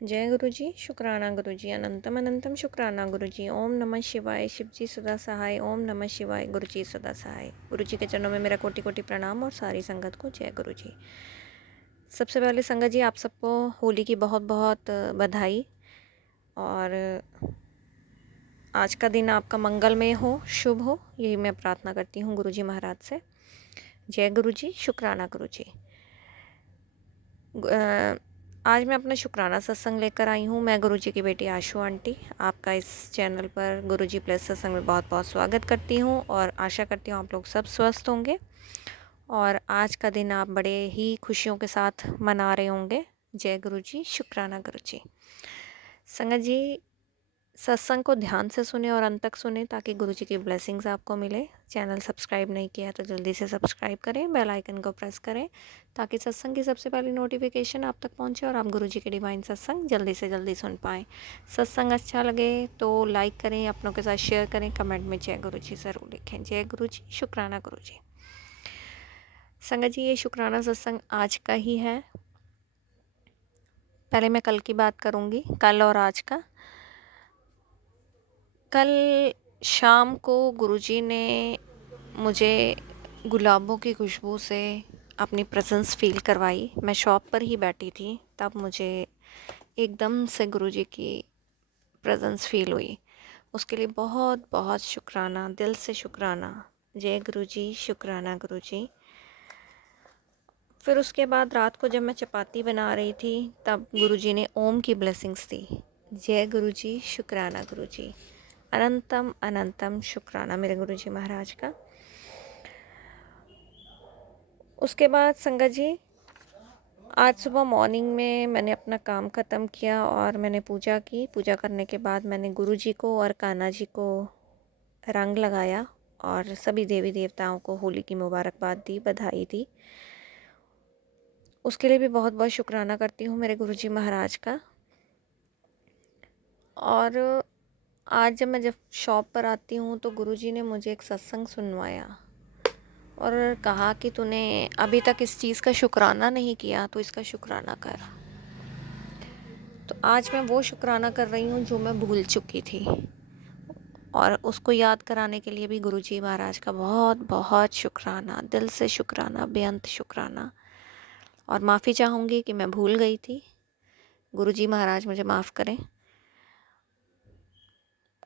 जय गुरु जी, शुक्राना गुरु जी, अनंतम अनंतम शुक्राना गुरु जी। ओम नमः शिवाय, शिव जी सदा सहाय। ओम नमः शिवाय, गुरु जी सदा सहाय। गुरु जी के चरणों में मेरा कोटि कोटि प्रणाम और सारी संगत को जय गुरु जी। सबसे पहले संगत जी, आप सबको होली की बहुत बहुत बधाई। और आज का दिन आपका मंगलमय हो, शुभ हो, यही मैं प्रार्थना करती हूँ गुरु जी महाराज से। जय गुरु जी, शुक्राना गुरु जी। आज मैं अपना शुक्राना सत्संग लेकर आई हूँ। मैं गुरुजी की बेटी आशु आंटी आपका इस चैनल पर गुरुजी प्लस सत्संग में बहुत बहुत स्वागत करती हूँ और आशा करती हूँ आप लोग सब स्वस्थ होंगे और आज का दिन आप बड़े ही खुशियों के साथ मना रहे होंगे। जय गुरुजी, शुक्राना गुरुजी। संगत जी, सत्संग को ध्यान से सुने और अंत तक सुने ताकि गुरुजी की ब्लेसिंग्स आपको मिले। चैनल सब्सक्राइब नहीं किया तो जल्दी से सब्सक्राइब करें, बेल आइकन को प्रेस करें ताकि सत्संग की सबसे पहली नोटिफिकेशन आप तक पहुंचे और आप गुरुजी के डिवाइन सत्संग जल्दी से जल्दी सुन पाएँ। सत्संग अच्छा लगे तो लाइक करें, अपनों के साथ शेयर करें, कमेंट में जय गुरुजी ज़रूर लिखें। जय गुरुजी, शुक्राना गुरुजी। संगत जी, ये शुक्राना सत्संग आज का ही है। पहले मैं कल की बात करूँगी, कल और आज का। कल शाम को गुरुजी ने मुझे गुलाबों की खुशबू से अपनी प्रेजेंस फ़ील करवाई। मैं शॉप पर ही बैठी थी, तब मुझे एकदम से गुरुजी की प्रेजेंस फ़ील हुई। उसके लिए बहुत बहुत शुक्राना, दिल से शुक्राना। जय गुरुजी, शुक्राना गुरुजी। फिर उसके बाद रात को जब मैं चपाती बना रही थी तब गुरुजी ने ओम की ब्लेसिंग्स दी। जय गुरुजी, शुक्राना गुरुजी। अनंतम अनंतम शुक्राना मेरे गुरुजी महाराज का। उसके बाद संगत जी, आज सुबह मॉर्निंग में मैंने अपना काम ख़त्म किया और मैंने पूजा की। पूजा करने के बाद मैंने गुरुजी को और कान्हा जी को रंग लगाया और सभी देवी देवताओं को होली की मुबारकबाद दी, बधाई दी। उसके लिए भी बहुत बहुत शुक्राना करती हूँ मेरे गुरुजी महाराज का। और आज जब शॉप पर आती हूँ तो गुरुजी ने मुझे एक सत्संग सुनवाया और कहा कि तूने अभी तक इस चीज़ का शुक्राना नहीं किया तो इसका शुक्राना कर। तो आज मैं वो शुक्राना कर रही हूँ जो मैं भूल चुकी थी और उसको याद कराने के लिए भी गुरुजी महाराज का बहुत बहुत शुक्राना, दिल से शुक्राना, बेअंत शुक्राना। और माफ़ी चाहूँगी कि मैं भूल गई थी। गुरुजी महाराज मुझे माफ़ करें।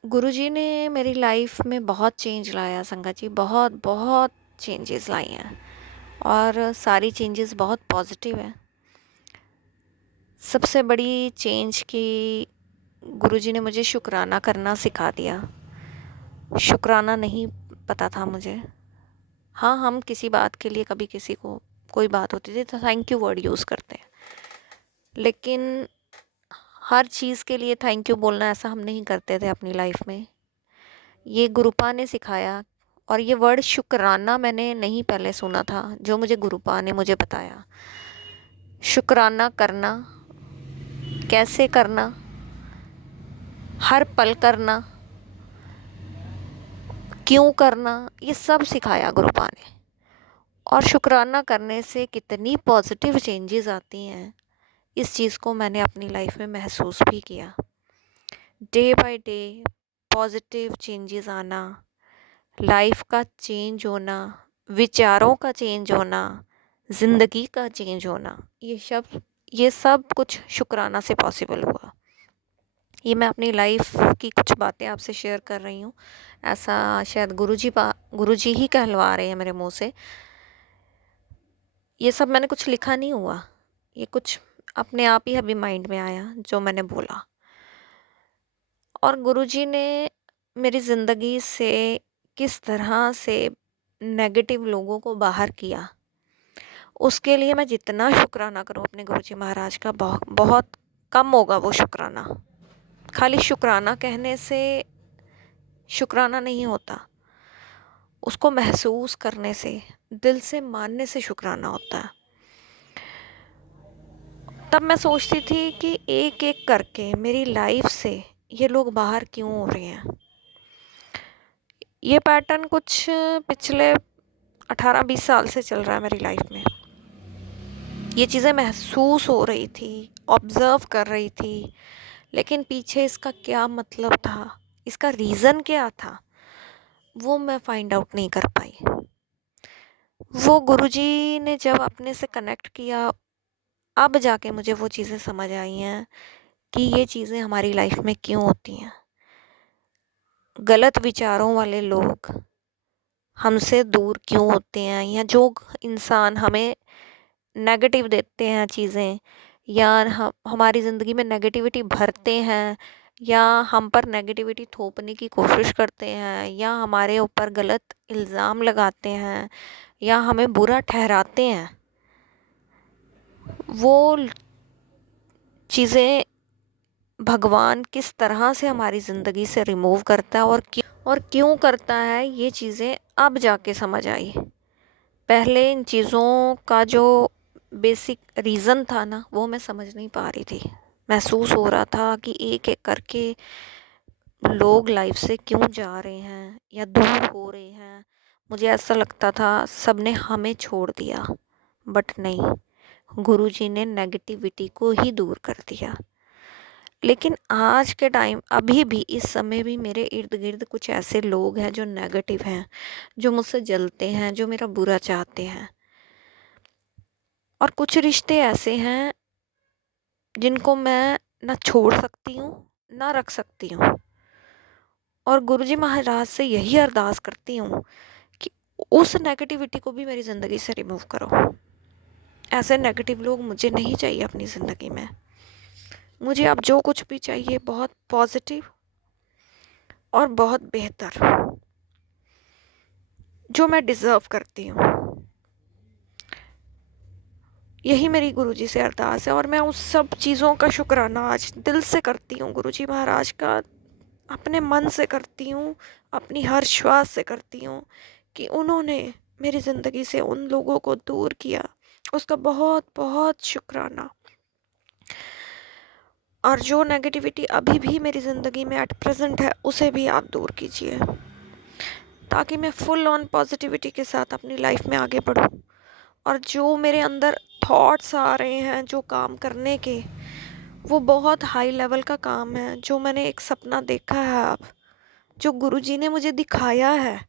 गुरुजी ने मेरी लाइफ में बहुत चेंज लाया संगत जी, बहुत बहुत चेंजेस लाई हैं और सारी चेंजेस बहुत पॉजिटिव हैं। सबसे बड़ी चेंज की गुरुजी ने मुझे शुक्राना करना सिखा दिया। शुक्राना नहीं पता था मुझे। हाँ, हम किसी बात के लिए कभी किसी को कोई बात होती थी तो थैंक यू वर्ड यूज़ करते हैं, लेकिन हर चीज़ के लिए थैंक यू बोलना ऐसा हम नहीं करते थे अपनी लाइफ में। ये गुरुपा ने सिखाया और ये वर्ड शुक्राना मैंने नहीं पहले सुना था, जो मुझे गुरुपा ने मुझे बताया। शुक्राना करना, कैसे करना, हर पल करना, क्यों करना, ये सब सिखाया गुरुपा ने। और शुक्राना करने से कितनी पॉजिटिव चेंजेस आती हैं, इस चीज़ को मैंने अपनी लाइफ में महसूस भी किया। Day by day positive changes आना, लाइफ का चेंज होना, विचारों का चेंज होना, ज़िंदगी का चेंज होना, ये सब कुछ शुक्राना से पॉसिबल हुआ। ये मैं अपनी लाइफ की कुछ बातें आपसे शेयर कर रही हूँ। ऐसा शायद गुरुजी ही कहलवा रहे हैं मेरे मुंह से। ये सब मैंने कुछ लिखा नहीं हुआ, ये कुछ अपने आप ही अभी माइंड में आया जो मैंने बोला। और गुरुजी ने मेरी ज़िंदगी से किस तरह से नेगेटिव लोगों को बाहर किया, उसके लिए मैं जितना शुक्राना करूं अपने गुरुजी महाराज का, बहुत बहुत कम होगा वो शुक्राना। खाली शुक्राना कहने से शुक्राना नहीं होता, उसको महसूस करने से, दिल से मानने से शुक्राना होता है। तब मैं सोचती थी कि एक एक करके मेरी लाइफ से ये लोग बाहर क्यों हो रहे हैं। ये पैटर्न कुछ पिछले 18-20 साल से चल रहा है मेरी लाइफ में। ये चीज़ें महसूस हो रही थी ऑब्ज़र्व कर रही थी, लेकिन पीछे इसका क्या मतलब था, इसका रीज़न क्या था, वो मैं फाइंड आउट नहीं कर पाई। वो गुरुजी ने जब अपने से कनेक्ट किया, अब जाके मुझे वो चीज़ें समझ आई हैं कि ये चीज़ें हमारी लाइफ में क्यों होती हैं। गलत विचारों वाले लोग हमसे दूर क्यों होते हैं, या जो इंसान हमें नेगेटिव देते हैं चीज़ें, या हमारी ज़िंदगी में नेगेटिविटी भरते हैं, या हम पर नेगेटिविटी थोपने की कोशिश करते हैं, या हमारे ऊपर गलत इल्ज़ाम लगाते हैं, या हमें बुरा ठहराते हैं, वो चीज़ें भगवान किस तरह से हमारी ज़िंदगी से रिमूव करता है और क्यों करता है, ये चीज़ें अब जाके समझ आई। पहले इन चीज़ों का जो बेसिक रीज़न था ना, वो मैं समझ नहीं पा रही थी। महसूस हो रहा था कि एक-एक करके लोग लाइफ से क्यों जा रहे हैं या दूर हो रहे हैं। मुझे ऐसा लगता था सबने हमें छोड़ दिया, बट नहीं, गुरुजी ने नेगेटिविटी को ही दूर कर दिया। लेकिन आज के टाइम अभी भी इस समय भी मेरे इर्द गिर्द कुछ ऐसे लोग हैं जो नेगेटिव हैं, जो मुझसे जलते हैं, जो मेरा बुरा चाहते हैं। और कुछ रिश्ते ऐसे हैं जिनको मैं ना छोड़ सकती हूँ, ना रख सकती हूँ। और गुरुजी महाराज से यही अरदास करती हूँ कि उस नेगेटिविटी को भी मेरी ज़िंदगी से रिमूव करो। ऐसे नेगेटिव लोग मुझे नहीं चाहिए अपनी ज़िंदगी में। मुझे अब जो कुछ भी चाहिए बहुत पॉजिटिव और बहुत बेहतर, जो मैं डिज़र्व करती हूँ। यही मेरी गुरुजी से अरदास है, और मैं उस सब चीज़ों का शुक्राना आज दिल से करती हूँ गुरुजी महाराज का। अपने मन से करती हूँ, अपनी हर श्वास से करती हूँ कि उन्होंने मेरी ज़िंदगी से उन लोगों को दूर किया। उसका बहुत बहुत शुक्राना। और जो नेगेटिविटी अभी भी मेरी ज़िंदगी में एट प्रेजेंट है, उसे भी आप दूर कीजिए, ताकि मैं फुल ऑन पॉजिटिविटी के साथ अपनी लाइफ में आगे बढ़ूँ। और जो मेरे अंदर थॉट्स आ रहे हैं जो काम करने के, वो बहुत हाई लेवल का काम है, जो मैंने एक सपना देखा है अब, जो गुरुजी ने मुझे दिखाया है,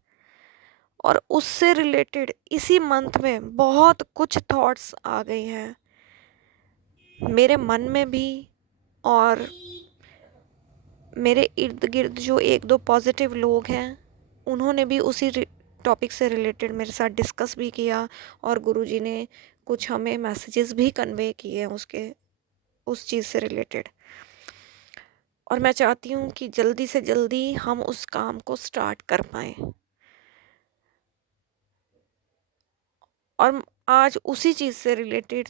और उससे रिलेटेड इसी मंथ में बहुत कुछ थॉट्स आ गए हैं मेरे मन में भी। और मेरे इर्द गिर्द जो एक दो पॉजिटिव लोग हैं, उन्होंने भी उसी टॉपिक से रिलेटेड मेरे साथ डिस्कस भी किया, और गुरुजी ने कुछ हमें मैसेजेस भी कन्वे किए हैं उस चीज़ से रिलेटेड। और मैं चाहती हूँ कि जल्दी से जल्दी हम उस काम को स्टार्ट कर पाएँ। और आज उसी चीज़ से रिलेटेड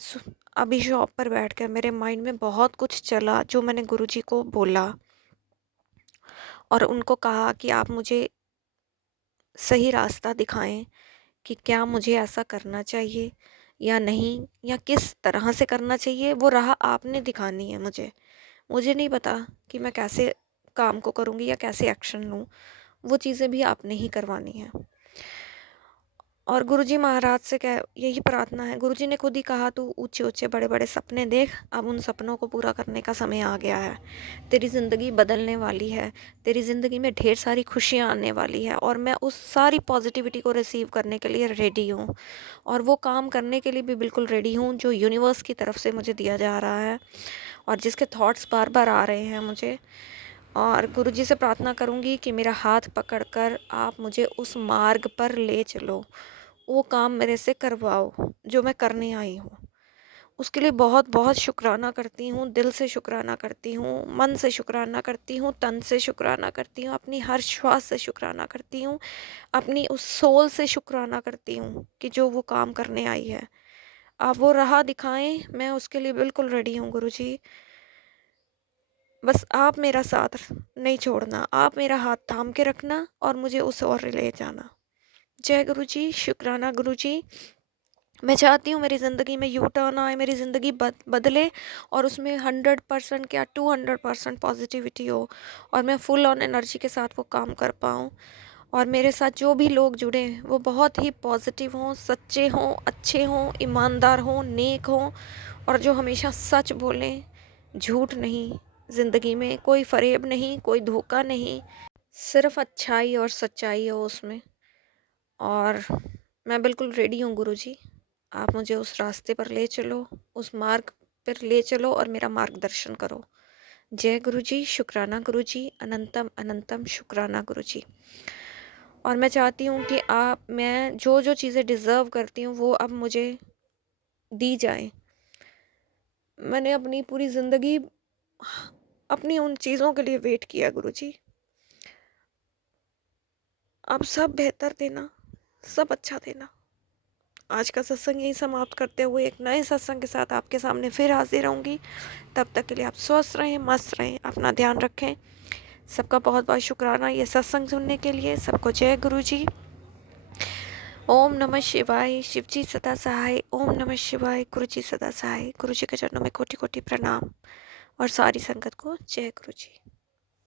अभी शॉप पर बैठकर मेरे माइंड में बहुत कुछ चला, जो मैंने गुरुजी को बोला और उनको कहा कि आप मुझे सही रास्ता दिखाएं कि क्या मुझे ऐसा करना चाहिए या नहीं, या किस तरह से करना चाहिए। वो राह आपने दिखानी है मुझे। मुझे नहीं पता कि मैं कैसे काम को करूँगी या कैसे एक्शन लूँ, वो चीज़ें भी आपने ही करवानी है। और गुरुजी महाराज से क्या यही प्रार्थना है। गुरुजी ने खुद ही कहा, तू ऊंचे ऊंचे बड़े बड़े सपने देख, अब उन सपनों को पूरा करने का समय आ गया है। तेरी ज़िंदगी बदलने वाली है, तेरी ज़िंदगी में ढेर सारी खुशियाँ आने वाली है, और मैं उस सारी पॉजिटिविटी को रिसीव करने के लिए रेडी हूँ, और वो काम करने के लिए भी बिल्कुल रेडी हूँ जो यूनिवर्स की तरफ से मुझे दिया जा रहा है, और जिसके थॉट्स बार बार आ रहे हैं मुझे। और गुरुजी से प्रार्थना करूँगी कि मेरा हाथ पकड़कर आप मुझे उस मार्ग पर ले चलो, वो काम मेरे से करवाओ जो मैं करने आई हूँ। उसके लिए बहुत बहुत शुक्राना करती हूँ, दिल से शुक्राना करती हूँ, मन से शुक्राना करती हूँ, तन से शुक्राना करती हूँ, अपनी हर श्वास से शुक्राना करती हूँ, अपनी उस सोल से शुक्राना करती हूँ कि जो वो काम करने आई है। आप वो राह दिखाएं, मैं उसके लिए बिल्कुल रेडी हूँ गुरुजी। बस आप मेरा साथ नहीं छोड़ना, आप मेरा हाथ थाम के रखना और मुझे उस ओर ले जाना। जय गुरुजी, शुक्राना गुरुजी। मैं चाहती हूँ मेरी ज़िंदगी में यू टर्न आए, मेरी ज़िंदगी बदले, और उसमें 100% क्या 200% पॉजिटिविटी हो, और मैं फुल ऑन एनर्जी के साथ वो काम कर पाऊँ। और मेरे साथ जो भी लोग जुड़े वो बहुत ही पॉजिटिव हों, सच्चे हों, अच्छे हों, ईमानदार हों, नेक हों, और जो हमेशा सच बोलें, झूठ नहीं, ज़िंदगी में कोई फ़रेब नहीं, कोई धोखा नहीं, सिर्फ़ अच्छाई और सच्चाई हो उसमें। और मैं बिल्कुल रेडी हूँ गुरुजी। आप मुझे उस रास्ते पर ले चलो, उस मार्ग पर ले चलो और मेरा मार्गदर्शन करो। जय गुरुजी, शुक्राना गुरुजी, अनंतम अनंतम शुक्राना गुरुजी। और मैं चाहती हूँ कि मैं जो-जो चीज़ें डिज़र्व करती हूँ वो अब मुझे दी जाएँ। मैंने अपनी पूरी ज़िंदगी अपनी उन चीज़ों के लिए वेट किया गुरुजी। अब सब बेहतर देना, सब अच्छा देना। आज का सत्संग यहीं समाप्त करते हुए एक नए सत्संग के साथ आपके सामने फिर हाज़िर रहूँगी। तब तक के लिए आप स्वस्थ रहें, मस्त रहें, अपना ध्यान रखें। सबका बहुत-बहुत शुक्राना ये सत्संग सुनने के लिए। सबको जय गुरुजी। ओम नमः शिवाय, शिव जी सदा सहाय। ओम नमः शिवाय, गुरु जी सदा सहाय। गुरु जी के चरणों में कोटि-कोटि प्रणाम और सारी संगत को जय गुरु जी।